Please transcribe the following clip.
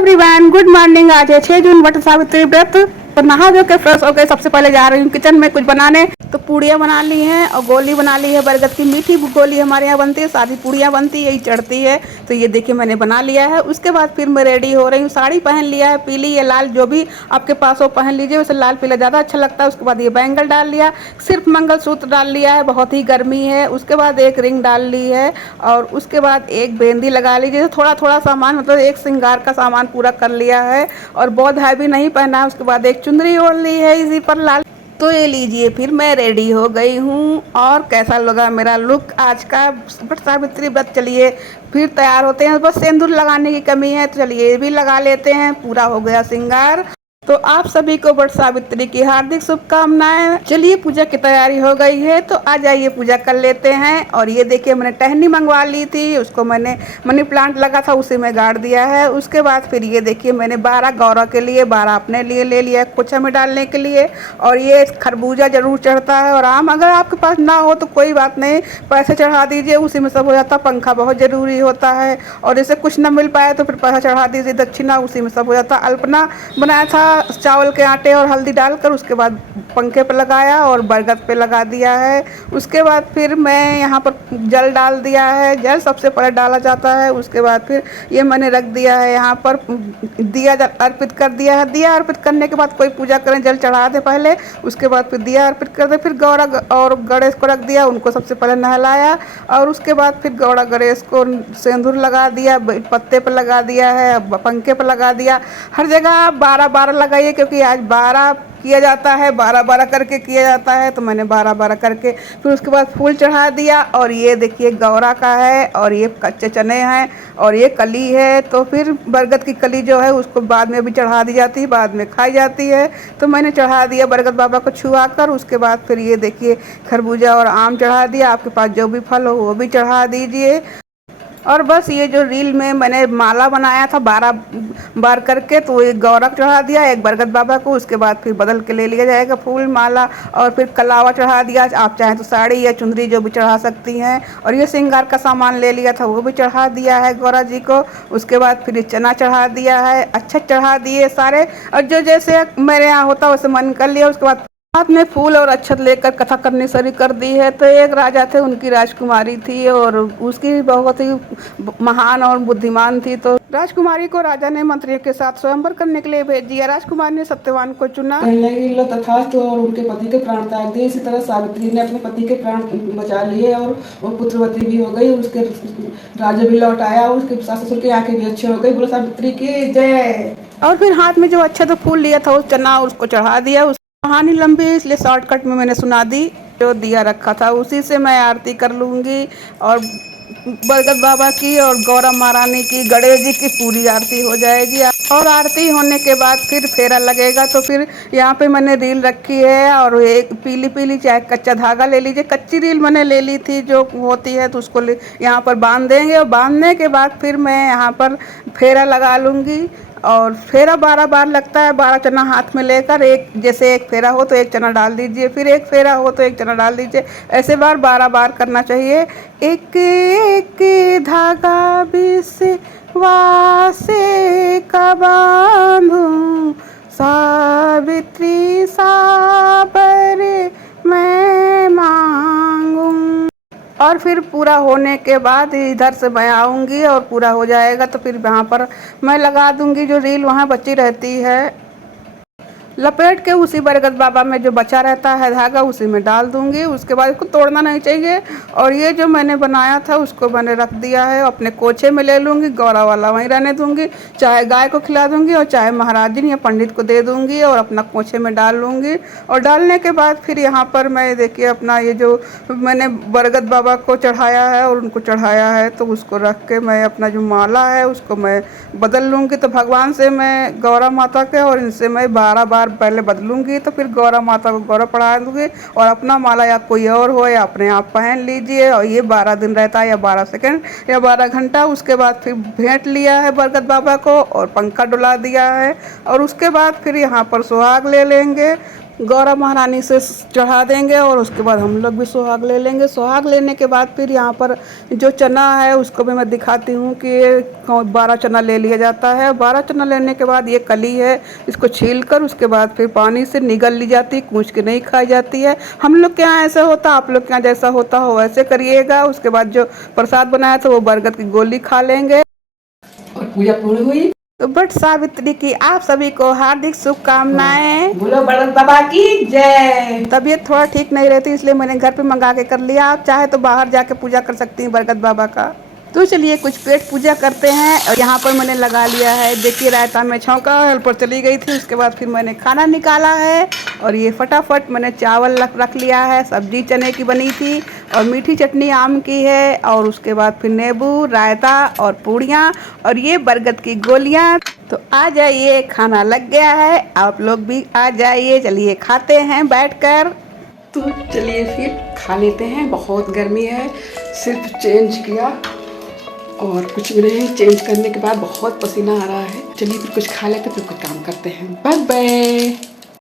Everyone, good morning. आज है 6 जून, वट सावित्री व्रत। तो नहा धो के फ्रेश होकर सबसे पहले जा रही हूँ किचन में कुछ बनाने। तो पूड़ियाँ बना ली हैं और गोली बना ली है बरगद की। मीठी गोली हमारे यहाँ बनती है, सादी पूड़ियाँ बनती है, यही चढ़ती है। तो ये देखिए मैंने बना लिया है। उसके बाद फिर मैं रेडी हो रही हूँ। साड़ी पहन लिया है, पीली या लाल जो भी आपके पास हो पहन लीजिए। वैसे लाल पीला ज़्यादा अच्छा लगता है। उसके बाद ये बैंगल डाल लिया, सिर्फ मंगलसूत्र डाल लिया है, बहुत ही गर्मी है। उसके बाद एक रिंग डाल ली है और उसके बाद एक बेंदी लगा लीजिए। थोड़ा थोड़ा सामान, मतलब एक श्रृंगार का सामान पूरा कर लिया है और बहुत हैवी नहीं पहना है। उसके बाद एक चुंदरी ओढ़ ली है इसी पर लाल। तो ये लीजिए, फिर मैं रेडी हो गई हूँ। और कैसा लगा मेरा लुक आज का वट सावित्री व्रत। चलिए फिर तैयार होते हैं। बस सिंदूर लगाने की कमी है, तो चलिए ये भी लगा लेते हैं। पूरा हो गया श्रृंगार। तो आप सभी को वट सावित्री की हार्दिक शुभकामनाएं। चलिए पूजा की तैयारी हो गई है, तो आ जाइए पूजा कर लेते हैं। और ये देखिए मैंने टहनी मंगवा ली थी, उसको मैंने मनी प्लांट लगा था उसी में गाड़ दिया है। उसके बाद फिर ये देखिए मैंने 12 गौरा के लिए, 12 अपने लिए ले लिया कुछ में डालने के लिए। और ये खरबूजा जरूर चढ़ता है और आम अगर आपके पास ना हो तो कोई बात नहीं, पैसे चढ़ा दीजिए, उसी में सब हो जाता। पंखा बहुत ज़रूरी होता है और जैसे कुछ ना मिल पाए तो फिर पैसा चढ़ा दीजिए, दक्षिणा, उसी में सब हो जाता। अल्पना बनाया था चावल के आटे और हल्दी डालकर, उसके बाद पंखे पे लगाया और बरगद पे लगा दिया है। उसके बाद फिर मैं यहाँ पर जल डाल दिया है, जल सबसे पहले डाला जाता है। उसके बाद फिर ये मैंने रख दिया है यहाँ पर, दिया अर्पित कर दिया है। दिया अर्पित करने के बाद कोई पूजा करें, जल चढ़ा दे पहले, उसके बाद फिर दिया अर्पित कर दे। फिर गौरा और गणेश को रख दिया, उनको सबसे पहले नहलाया और उसके बाद फिर गौरा गणेश को सिंदूर लगा दिया, पत्ते पर लगा दिया है, पंखे पर लगा दिया। हर जगह 12-12 लगाइए क्योंकि आज 12 किया जाता है, 12-12 करके किया जाता है। तो मैंने 12-12 करके फिर उसके बाद फूल चढ़ा दिया। और ये देखिए गौरा का है और ये कच्चे चने हैं और ये कली है। तो फिर बरगद की कली जो है उसको बाद में भी चढ़ा दी जाती है, बाद में खाई जाती है। तो मैंने चढ़ा दिया बरगद बाबा को छुआ कर। उसके बाद फिर ये देखिए खरबूजा और आम चढ़ा दिया। आपके पास जो भी फल हो वो भी चढ़ा दीजिए। और बस ये जो रील में मैंने माला बनाया था 12 बार करके, तो एक गौरा चढ़ा दिया, एक बरगद बाबा को। उसके बाद फिर बदल के ले लिया जाएगा फूल माला। और फिर कलावा चढ़ा दिया, आप चाहें तो साड़ी या चुंदरी जो भी चढ़ा सकती हैं। और ये श्रृंगार का सामान ले लिया था वो भी चढ़ा दिया है गौरा जी को। उसके बाद फिर चना चढ़ा दिया है, अच्छा चढ़ा दिए सारे। और जो जैसे मेरे यहाँ होता वैसे मन कर लिया। उसके बाद हाथ में फूल और अक्षत लेकर कथा करनी शुरू कर दी है। तो एक राजा थे, उनकी राजकुमारी थी और उसकी बहुत ही महान और बुद्धिमान थी। तो राजकुमारी को राजा ने मंत्रियों के साथ स्वयंवर करने के लिए भेज दिया। राजकुमारी ने सत्यवान को चुना। तथास्तु और उनके पति के प्राण त्याग दिए। इसी तरह सावित्री ने अपने पति के प्राण बचा लिए और वो पुत्रवती भी हो गई। उसके राजा भी लौट आया, उसके सास ससुर की आंखें भी अच्छी हो गई। बोलो सावित्री की जय। और फिर हाथ में जो अच्छा तो फूल लिया था उस चना उसको चढ़ा दिया। कहानी लंबी है इसलिए शॉर्टकट में मैंने सुना दी। जो दिया रखा था उसी से मैं आरती कर लूँगी। और बरगद बाबा की और गौरा महारानी की, गणेश जी की पूरी आरती हो जाएगी। और आरती होने के बाद फिर फेरा लगेगा। तो फिर यहाँ पे मैंने रील रखी है और एक पीली पीली चाहे कच्चा धागा ले लीजिए। कच्ची रील मैंने ले ली थी जो होती है, तो उसको यहाँ पर बांध देंगे। और बांधने के बाद फिर मैं यहाँ पर फेरा लगा लूँगी। और फेरा 12 बार लगता है। 12 चना हाथ में लेकर, एक जैसे एक फेरा हो तो एक चना डाल दीजिए, फिर एक फेरा हो तो एक चना डाल दीजिए। ऐसे 12 बार करना चाहिए। एक एक धागा विश्वासे का बांधूं, सावित्री साबर मैं मांगूं। और फिर पूरा होने के बाद इधर से मैं आऊँगी और पूरा हो जाएगा तो फिर यहाँ पर मैं लगा दूँगी जो रील वहाँ बची रहती है। लपेट के उसी बरगद बाबा में जो बचा रहता है धागा उसी में डाल दूंगी। उसके बाद इसको तोड़ना नहीं चाहिए। और ये जो मैंने बनाया था उसको मैंने रख दिया है, अपने कोचे में ले लूँगी। गौरा वाला वहीं रहने दूंगी, चाहे गाय को खिला दूंगी और चाहे महाराज जी या पंडित को दे दूंगी और अपना कोचे में डाल लूँगी। और डालने के बाद फिर यहाँ पर मैं देखिए अपना ये जो मैंने बरगद बाबा को चढ़ाया है और उनको चढ़ाया है, तो उसको रख के मैं अपना जो माला है उसको मैं बदल लूँगी। तो भगवान से मैं गौरा माता के और इनसे मैं 12 बार पहले बदलूंगी। तो फिर गौरा माता को गौरा पढ़ा दूंगी और अपना माला या कोई और हो या अपने आप पहन लीजिए। और ये 12 दिन रहता है या 12 सेकंड या 12 घंटा। उसके बाद फिर भेंट लिया है बरगद बाबा को और पंखा डुला दिया है। और उसके बाद फिर यहाँ पर सुहाग ले लेंगे। गौरा महारानी से चढ़ा देंगे और उसके बाद हम लोग भी सुहाग ले लेंगे। सुहाग लेने के बाद फिर यहाँ पर जो चना है उसको भी मैं दिखाती हूँ कि 12 चना ले लिया जाता है। 12 चना लेने के बाद ये कली है, इसको छील कर उसके बाद फिर पानी से निगल ली जाती है, कूच के नहीं खाई जाती है। हम लोग के यहाँ ऐसा होता, आप लोग के यहाँ जैसा होता हो वैसे करिएगा। उसके बाद जो प्रसाद बनाया था वो बरगद की गोली खा लेंगे और पूजा पूरी हुई। तो बट सावित्री की आप सभी को हार्दिक शुभकामनाएं। बोलो बरगद बाबा की जय। तबीयत थोड़ा ठीक नहीं रहती इसलिए मैंने घर पे मंगा के कर लिया। आप चाहे तो बाहर जाके पूजा कर सकती हैं बरगद बाबा का। तो चलिए कुछ पेट पूजा करते हैं। और यहाँ पर मैंने लगा लिया है, देखिए रायता में छौंका, हेल्पर चली गई थी, उसके बाद फिर मैंने खाना निकाला है। और ये फटाफट मैंने चावल रख लिया है, सब्जी चने की बनी थी और मीठी चटनी आम की है। और उसके बाद फिर नींबू, रायता और पूड़ियाँ और ये बरगद की गोलियाँ। तो आ जाइए, खाना लग गया है, आप लोग भी आ जाइए। चलिए खाते हैं बैठकर। तो चलिए फिर खा लेते हैं। बहुत गर्मी है, सिर्फ चेंज किया और कुछ भी नहीं। चेंज करने के बाद बहुत पसीना आ रहा है। चलिए फिर कुछ खा लेते फिर कुछ काम करते हैं। Bye bye.